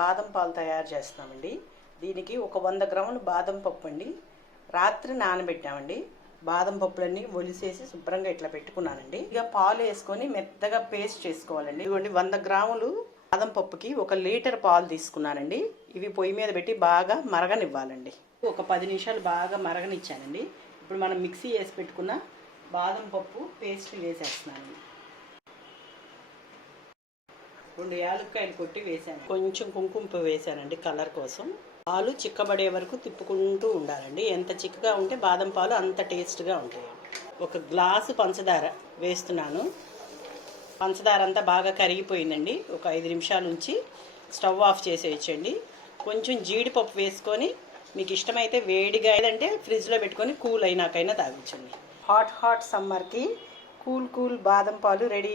బాదం పాలు తయారు చేస్తున్నామండి. దీనికి ఒక 100 గ్రాములు బాదం పప్పు అండి. రాత్రి నానబెట్టామండి. బాదం పప్పులన్నీ ఒలిసేసి శుభ్రంగా ఇట్లా పెట్టుకున్నానండి. ఇక పాలు వేసుకొని మెత్తగా పేస్ట్ చేసుకోవాలండి. ఇదిగోండి 100 గ్రాములు బాదం పప్పుకి 1 లీటర్ పాలు తీసుకున్నానండి. ఇవి పొయ్యి మీద పెట్టి బాగా మరగనివ్వాలండి. ఒక 10 నిమిషాలు బాగా మరగనిచ్చానండి. ఇప్పుడు మనం మిక్సీ వేసి పెట్టుకున్న బాదం పప్పు పేస్ట్ వేసేస్తున్నాను. 2 యాలక్కాయలు కొట్టి వేసాను. కొంచెం కుంకుమ పువ్వు వేసానండి కలర్ కోసం. పాలు చిక్కబడే వరకు తిప్పుకుంటూ ఉండాలండి. ఎంత చిక్కగా ఉంటే బాదం పాలు అంత టేస్ట్గా ఉంటాయి. 1 గ్లాసు పంచదార వేస్తున్నాను. పంచదార అంతా బాగా కరిగిపోయిందండి. ఒక 5 నిమిషాల నుంచి స్టవ్ ఆఫ్ చేసేయచ్చండి. కొంచెం జీడిపప్పు వేసుకొని మీకు ఇష్టమైతే వేడిగా ఏదంటే ఫ్రిడ్జ్లో పెట్టుకొని కూల్ అయినాకైనా తాగించండి. హాట్ సమ్మర్కి కూల్ బాదం పాలు రెడీ.